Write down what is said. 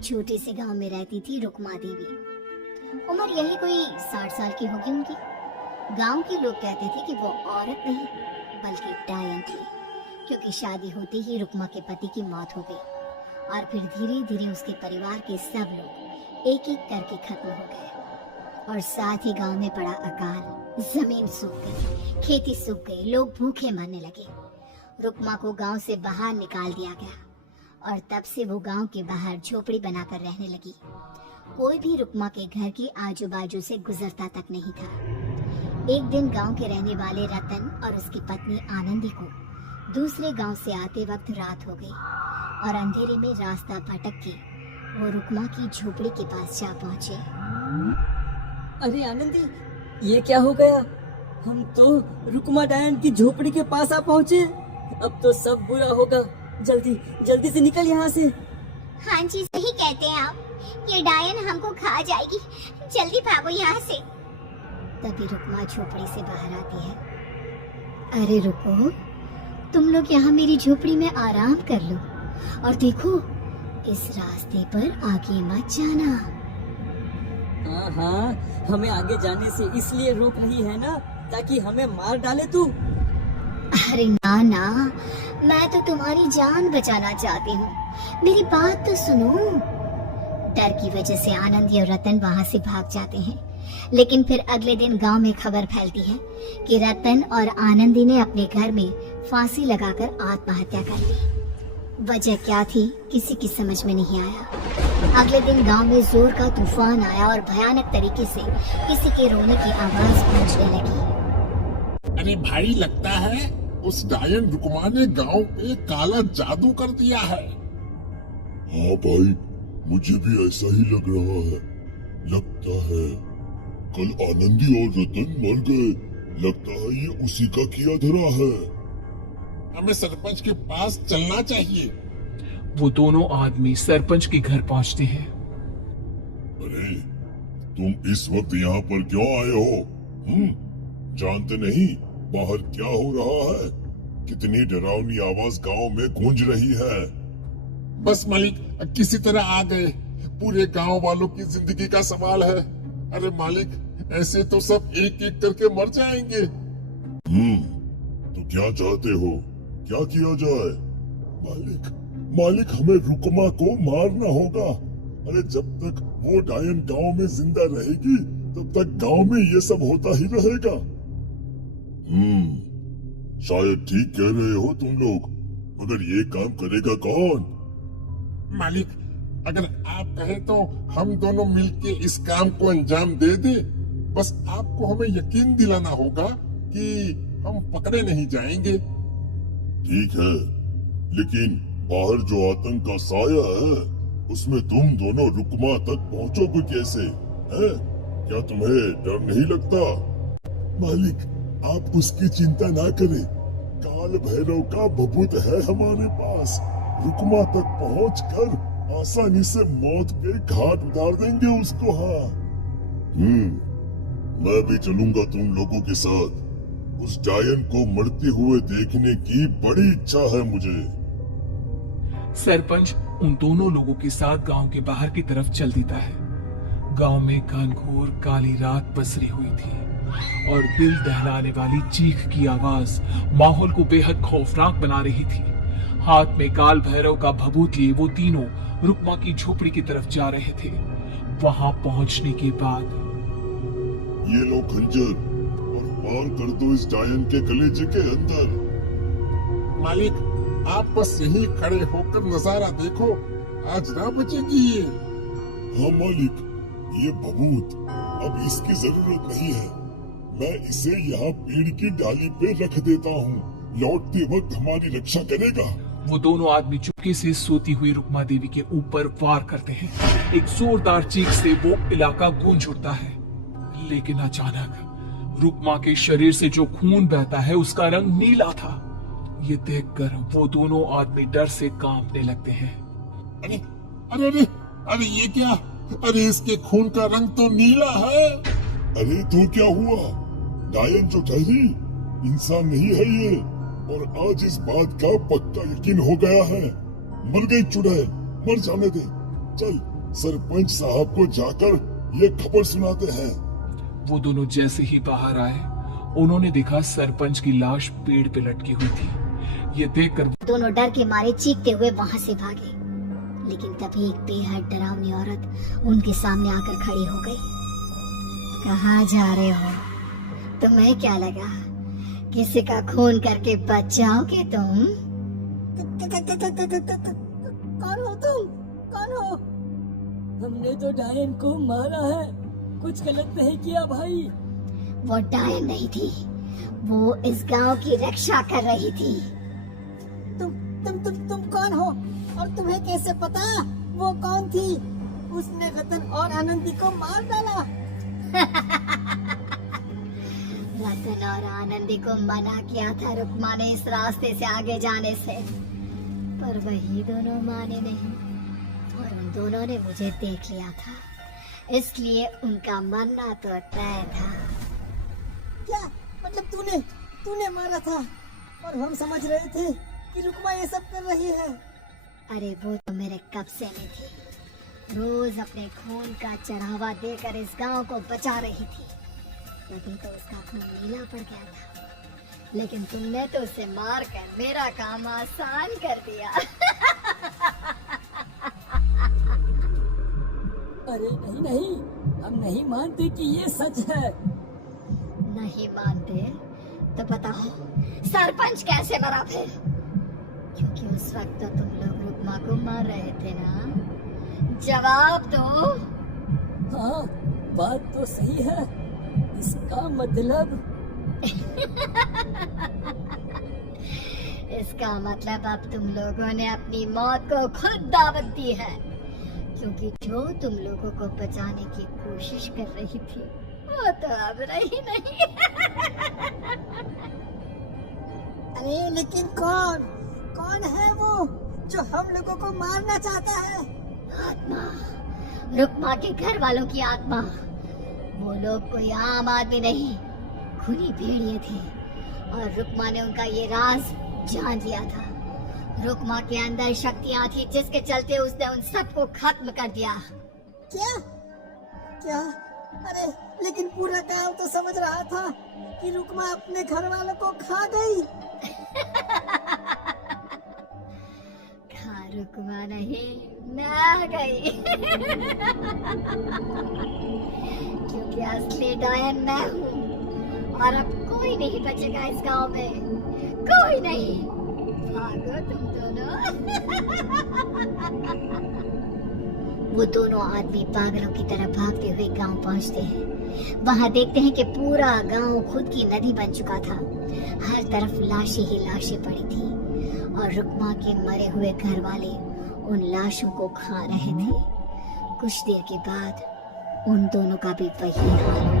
छोटे से गांव में रहती थी रुक्मा देवी। उम्र यही कोई 60 साल की होगी उनकी। गांव के लोग कहते थे कि वो औरत नहीं बल्कि डायन थी, क्योंकि शादी होते ही रुक्मा के पति की मौत हो गई और फिर धीरे धीरे उसके परिवार के सब लोग एक एक करके खत्म हो गए। और साथ ही गांव में पड़ा अकाल, जमीन सूख गई, खेती सूख गई, लोग भूखे मरने लगे। रुक्मा को गांव से बाहर निकाल दिया गया और तब से वो गांव के बाहर झोपड़ी बनाकर रहने लगी। कोई भी रुक्मा के घर के आजू बाजू से गुजरता तक नहीं था। एक दिन गांव के रहने वाले रतन और उसकी पत्नी आनंदी को दूसरे गांव से आते वक्त रात हो गई और अंधेरे में रास्ता भटक के वो रुक्मा की झोपड़ी के पास जा पहुंचे। अरे आनंदी, ये क्या हो गया? हम तो रुक्मा डायन की झोपड़ी के पास आ पहुंचे। अब तो सब बुरा होगा। जल्दी जल्दी से निकल यहाँ से। हाँ जी, सही कहते हैं आप, ये डायन हमको खा जाएगी, जल्दी भागो यहाँ से। तभी रुक्मा झोपड़ी से बाहर आती है। अरे रुको, तुम लोग यहाँ मेरी झोपड़ी में आराम कर लो और देखो, इस रास्ते पर आगे मत जाना। हाँ, हमें आगे जाने से इसलिए रोक रही है ना, ताकि हमें मार डाले तू? अरे ना ना, मैं तो तुम्हारी जान बचाना चाहती हूँ, मेरी बात तो सुनो। डर की वजह से आनंदी और रतन वहाँ से भाग जाते हैं, लेकिन फिर अगले दिन गांव में खबर फैलती है कि रतन और आनंदी ने अपने घर में फांसी लगाकर आत्महत्या कर ली। वजह क्या थी किसी की समझ में नहीं आया। अगले दिन गांव में जोर का तूफान आया और भयानक तरीके से किसी के रोने की आवाज गूंजने लगी। अरे भाई, लगता है उस डायन रुक्मा ने गांव पे काला जादू कर दिया है। हाँ भाई, मुझे भी ऐसा ही लग रहा है। लगता है कल आनंदी और रतन मर गए। लगता है ये उसी का किया धरा है। हमें सरपंच के पास चलना चाहिए। वो दोनों आदमी सरपंच के घर पहुंचते हैं। अरे, तुम इस वक्त यहाँ पर क्यों आए हो? जानते नहीं बाहर क्या हो रहा है? कितनी डरावनी आवाज गांव में गूंज रही है। बस मालिक, किसी तरह आ गए। पूरे गांव वालों की जिंदगी का सवाल है। अरे मालिक, ऐसे तो सब एक एक करके मर जाएंगे। तो क्या चाहते हो? क्या किया जाए? मालिक, हमें रुक्मा को मारना होगा। अरे जब तक वो डायन गांव में जिंदा रहेगी, तब तक गांव में ये सब होता ही रहेगा। शायद ठीक कह रहे हो तुम लोग, मगर ये काम करेगा कौन? मालिक, अगर आप कहें तो हम दोनों मिलके इस काम को अंजाम दे दे। बस आपको हमें यकीन दिलाना होगा कि हम पकड़े नहीं जाएंगे। ठीक है, लेकिन बाहर जो आतंक का साया है, उसमें तुम दोनों रुक्मा तक पहुंचोगे कैसे? हैं? क्या तुम्हें डर नहीं लगता? मालिक, आप उसकी चिंता ना करें। काल भैरव का भभूत है हमारे पास। रुक्मा तक पहुंचकर आसानी से मौत के घाट उतार देंगे उसको। हाँ, मैं भी चलूंगा तुम लोगों के साथ। उस डायन को मरते हुए देखने की बड़ी इच्छा है मुझे। सरपंच उन दोनों लोगों के साथ गांव के बाहर की तरफ चल देता है। गांव में घनघोर काली रात पसरी हुई थी और दिल दहलाने वाली चीख की आवाज माहौल को बेहद खौफनाक बना रही थी। हाथ में काल भैरव का भभूत लिए वो तीनों रुक्मा की झोपड़ी की तरफ जा रहे थे। वहां पहुंचने के बाद ये लो खंजर और पार कर दो इस डायन के कलेजे के अंदर। मालिक, आप बस यहीं खड़े होकर नजारा देखो, आज ना बचेगी ये। हाँ मालिक, ये भभूत अब इसकी जरूरत नहीं है। मैं इसे यहाँ पेड़ की डाली पे रख देता हूँ। लौटते वक्त हमारी रक्षा करेगा। वो दोनों आदमी चुपके से सोती हुई रुक्मा देवी के ऊपर वार करते हैं। एक जोरदार चीख से वो इलाका गूंज उठता है, लेकिन अचानक रुक्मा के शरीर से जो खून बहता है उसका रंग नीला था। ये देखकर वो दोनों आदमी डर से कांपने लगते हैं। अरे अरे अरे अरे, ये क्या? अरे इसके खून का रंग तो नीला है। अरे तो क्या हुआ? डायन जो ठहरी इंसान नहीं है ये, और आज इस बात का पक्का यकीन हो गया है। मर गई चुड़ैल, मर जाने दे। चल सरपंच साहब को जाकर ये खबर सुनाते हैं। वो दोनों जैसे ही बाहर आए, उन्होंने देखा सरपंच की लाश पेड़ पे लटकी हुई थी। ये देखकर दोनों डर के मारे चीखते हुए वहां से भागे, लेकिन तभी एक बेहद डरावनी औरत उनके सामने आकर खड़ी हो गई। कहाँ जा रहे हो? तुम्हें क्या लगा किसी का खून करके बच जाओगे तुम? कौन हो तुम? कौन हो? हमने तो डायन को मारा है, कुछ गलत नहीं किया भाई। वो डायन नहीं थी, वो इस गांव की रक्षा कर रही थी। तुम कौन हो और तुम्हें कैसे पता वो कौन थी? उसने रतन और आनंदी को मार डाला। रतन और आनंदी को मना किया था रुक्मा ने इस रास्ते से आगे जाने से, पर वही दोनों माने नहीं और उन दोनों ने मुझे देख लिया था, इसलिए उनका मरना तो तय था। क्या मतलब तूने मारा था और हम समझ रहे थे कि रुक्मा ये सब कर रही है। अरे वो तो मेरे कब्जे में थी, रोज अपने खून का चढ़ावा देकर इस गांव को बचा रही थी, तभी तो उसका खून नीला पड़ गया था। लेकिन तुमने तो उसे मार कर मेरा काम आसान कर दिया। अरे नहीं, हम नहीं मानते कि ये सच है। नहीं मानते तो बताओ सरपंच कैसे मरा फिर? क्योंकि उस वक्त तो तुम लोग रुक्मा को मार रहे थे ना। जवाब दो। हाँ, बात तो सही है। इसका मतलब इसका मतलब अब तुम लोगों ने अपनी मौत को खुद दावत दी है, क्योंकि जो तुम लोगों को बचाने की कोशिश कर रही थी वो तो अब रही नहीं। अरे लेकिन कौन है वो जो हम लोगों को मारना चाहता है? आत्मा, रुक्मा के घर वालों की आत्मा। वो लोग कोई आम आदमी नहीं, खूनी भेड़िए थे और रुक्मा ने उनका ये राज जान लिया था। रुक्मा के अंदर शक्तियां थी जिसके चलते उसने उन सबको खत्म कर दिया। क्या? अरे लेकिन पूरा गांव तो समझ रहा था कि रुक्मा अपने घर वालों को खा गई। रुक्मा नहीं, मैं गई। क्योंकि असली डायन मैं हूँ और अब कोई नहीं बचेगा इस गांव में, कोई नहीं। भागो तुम दोनों। वो दोनों आदमी पागलों की तरह भागते हुए गांव पहुंचते हैं। वहां देखते हैं कि पूरा गांव खुद की नदी बन चुका था। हर तरफ लाशें ही लाशें पड़ी थी और रुक्मा के मरे हुए घर वाले उन लाशों को खा रहे थे। कुछ देर के बाद उन दोनों का भी वही हाल हुआ।